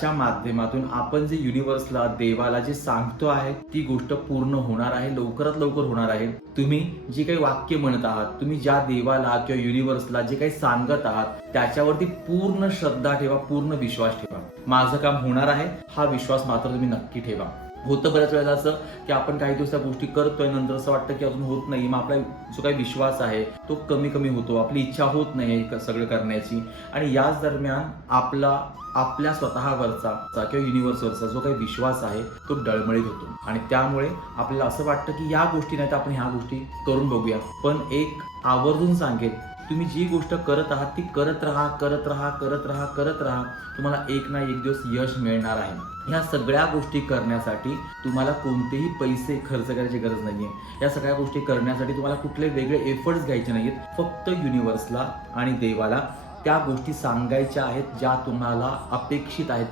च्या माध्यमातून आपण जे युनिव्हर्सला देवाला जे सांगतो आहे ती गोष्ट पूर्ण होणार आहे लवकरात लवकर होणार आहे. तुम्ही जे काही वाक्य म्हणत आहात तुम्ही ज्या देवाला किंवा युनिव्हर्सला जे काही सांगत आहात त्याच्यावरती पूर्ण श्रद्धा ठेवा पूर्ण विश्वास ठेवा. माझं काम होणार आहे हा विश्वास मात्र तुम्ही नक्की ठेवा. होतं बऱ्याच वेळेला असं की आपण काही दिवस त्या गोष्टी करतोय नंतर असं वाटतं की अजून होत नाही. मग आपला जो काही विश्वास आहे तो कमी कमी होतो. आपली इच्छा होत नाही सगळं करण्याची. आणि याच दरम्यान आपला आपल्या स्वतःवरचा किंवा युनिव्हर्सवरचा जो काही विश्वास आहे तो डळमळीत होतो. आणि त्यामुळे आपल्याला असं वाटतं की या गोष्टी नाही तर आपण ह्या गोष्टी करून बघूया. पण एक आवर्जून सांगेल तुम्ही जी गोष्ट करत आहात ती करत राहा करत राहा करत राहा करत राहा. तुम्हाला एक ना एक दिवस यश मिळणार आहे. ह्या सगळ्या गोष्टी करण्यासाठी तुम्हाला कोणतेही पैसे खर्च करायची गरज नाहीये. या सगळ्या गोष्टी करण्यासाठी तुम्हाला कुठले वेगळे एफर्ट्स घ्यायचे नाहीत फक्त युनिव्हर्सला आणि देवाला त्या गोष्टी सांगायच्या आहेत ज्या तुम्हाला अपेक्षित आहेत.